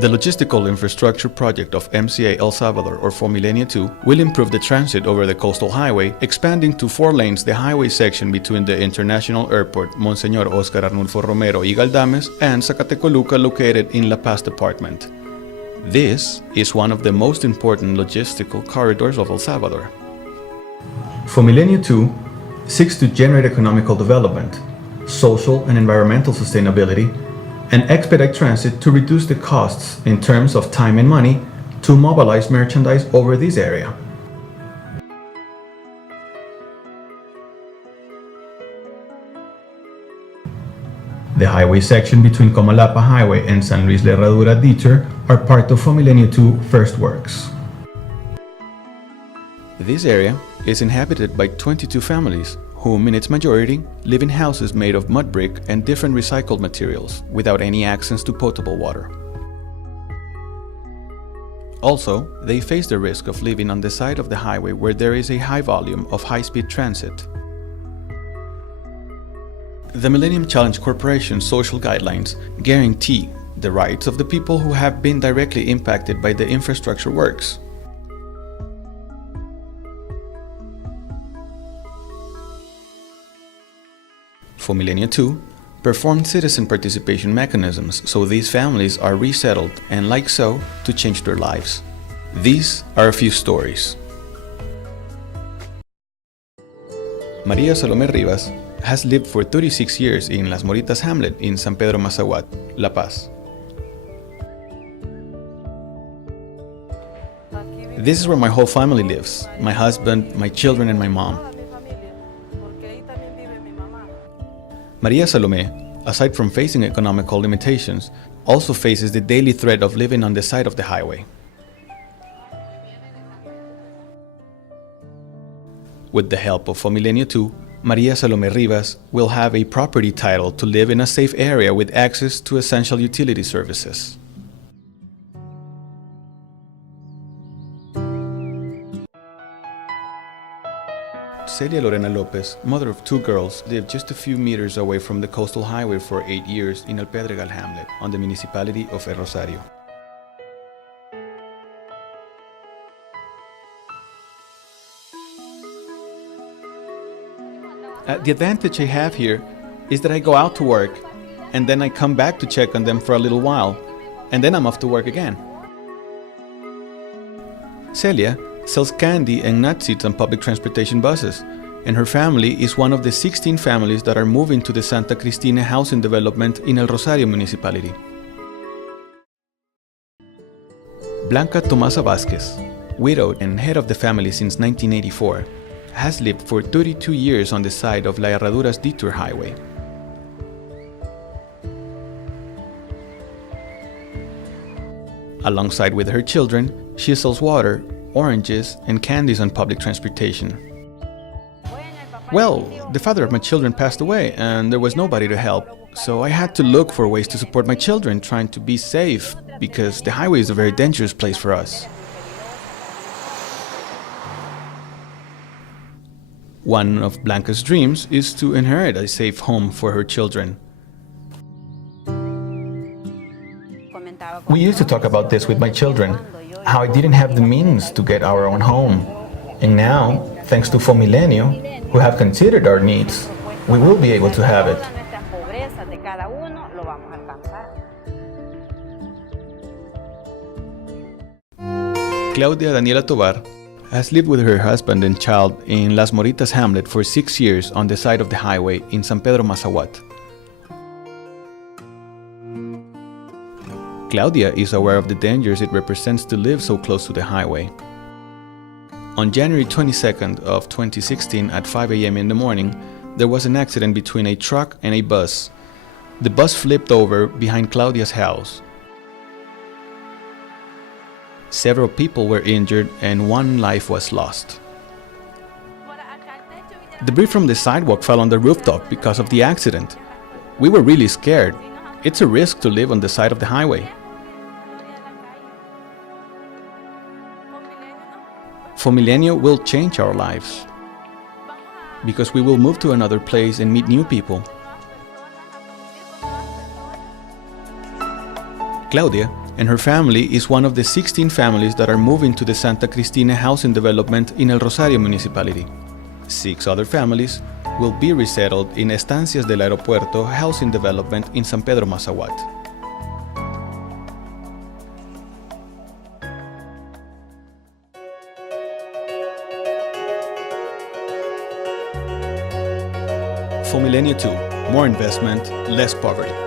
The Logistical Infrastructure project of MCA El Salvador, or FOMILENIO II, will improve the transit over the coastal highway, expanding to 4 lanes the highway section between the international airport Monseñor Óscar, Arnulfo, Romero y Galdamez and Zacatecoluca, located in La Paz department. This is one of the most important logistical corridors of El Salvador. FOMILENIO II seeks to generate economical development, social and environmental sustainability, and expedite transit to reduce the costs in terms of time and money to mobilize merchandise over this area. The highway section between Comalapa Highway and San Luis La Herradura Detour are part of FOMILENIO II first works. This area is inhabited by 22 families, whom in its majority live in houses made of mud brick and different recycled materials, without any access to potable water. Also, they face the risk of living on the side of the highway where there is a high volume of high-speed transit. The Millennium Challenge Corporation's social guidelines guarantee the rights of the people who have been directly impacted by the infrastructure works. FOMILENIO II performed citizen participation mechanisms so these families are resettled and, like so, to change their lives. These are a few stories. Maria Salome Rivas has lived for 36 years in Las Moritas hamlet in San Pedro Mazahuat, La Paz. This is where my whole family lives, my husband, my children and my mom. Maria Salome, aside from facing economical limitations, also faces the daily threat of living on the side of the highway. With the help of FOMILENIO II, Maria Salome Rivas will have a property title to live in a safe area with access to essential utility services. Celia Lorena Lopez, mother of 2 girls, lived just a few meters away from the coastal highway for 8 years in El Pedregal hamlet on the municipality of Rosario. The advantage I have here is that I go out to work and then I come back to check on them for a little while and then I'm off to work again. Celia sells candy and nut seeds on public transportation buses, and her family is one of the 16 families that are moving to the Santa Cristina housing development in El Rosario municipality. Blanka Vasquez, widowed and head of the family since 1984, has lived for 32 years on the side of La Herradura's Detour Highway. Alongside with her children, she sells water, oranges, and candies on public transportation. Well, the father of my children passed away and there was nobody to help, so I had to look for ways to support my children, trying to be safe because the highway is a very dangerous place for us. One of Blanka's dreams is to inherit a safe home for her children. We used to talk about this with my children, how I didn't have the means to get our own home. And now, thanks to FOMILENIO, who have considered our needs, we will be able to have it. Claudia Danila has lived with her husband and child in Las Moritas hamlet for 6 years on the side of the highway in San Pedro Mazahuat. Claudia is aware of the dangers it represents to live so close to the highway. On January 22nd of 2016 at 5 a.m. in the morning, there was an accident between a truck and a bus. The bus flipped over behind Claudia's house. Several people were injured and 1 life was lost. Debris from the sidewalk fell on the rooftop because of the accident. We were really scared. It's a risk to live on the side of the highway. FOMILENIO will change our lives because we will move to another place and meet new people. Claudia and her family is one of the 16 families that are moving to the Santa Cristina housing development in El Rosario municipality. 6 other families will be resettled in Estancias del Aeropuerto housing development in San Pedro Mazahuat. FOMILENIO II, more investment, less poverty.